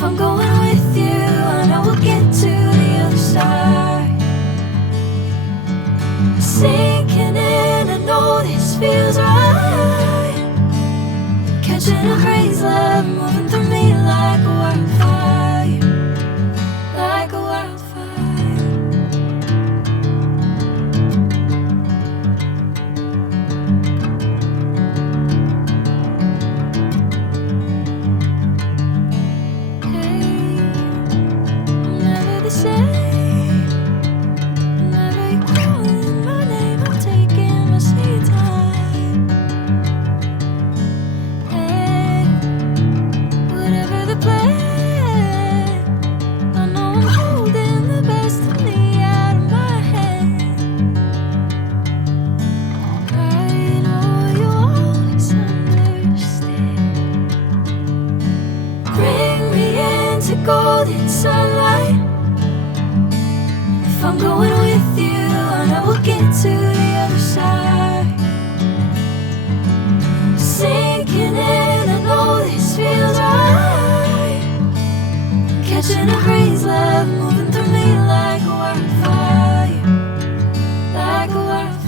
If I'm going with you, I know we'll get to the other side. Sinking in, I know this feels right. Catching a crazy love, moving through me like a wildfire, like a wildfire. Golden sunlight. If I'm going with you, I know we'll get to the other side. Sinking in, I know this feels right. Catching a crazy love, moving through me like a wildfire, like a wildfire.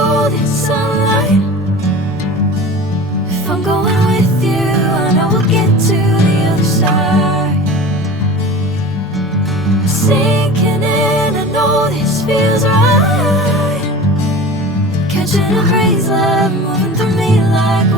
Golden sunlight. If I'm going with you, I know we'll get to the other side. Sinking in, I know this feels right. Catching a crazy love, moving through me like a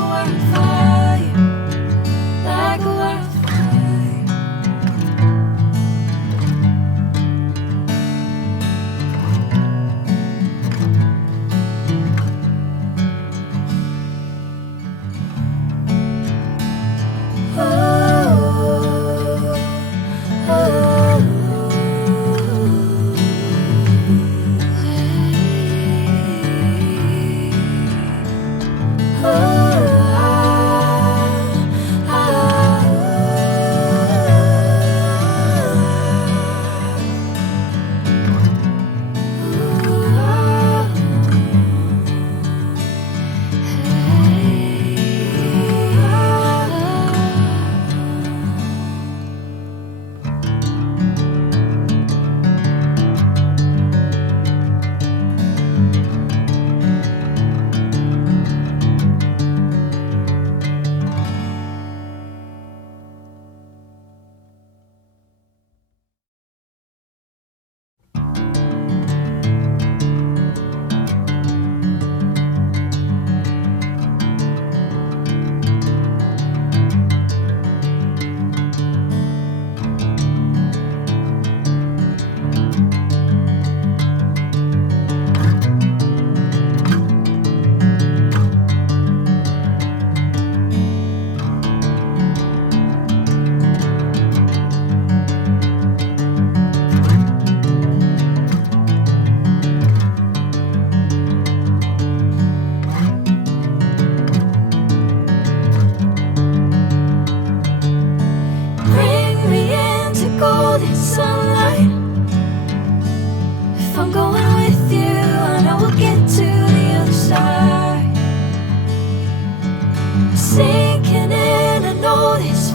wildfire, like a wildfire.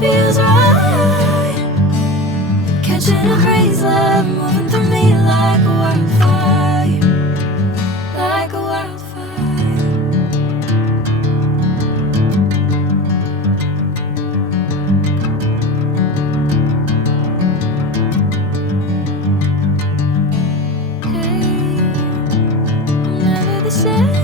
feels right. Catching a crazy love moving through me like a wildfire, like a wildfire. Hey, I'm never the same.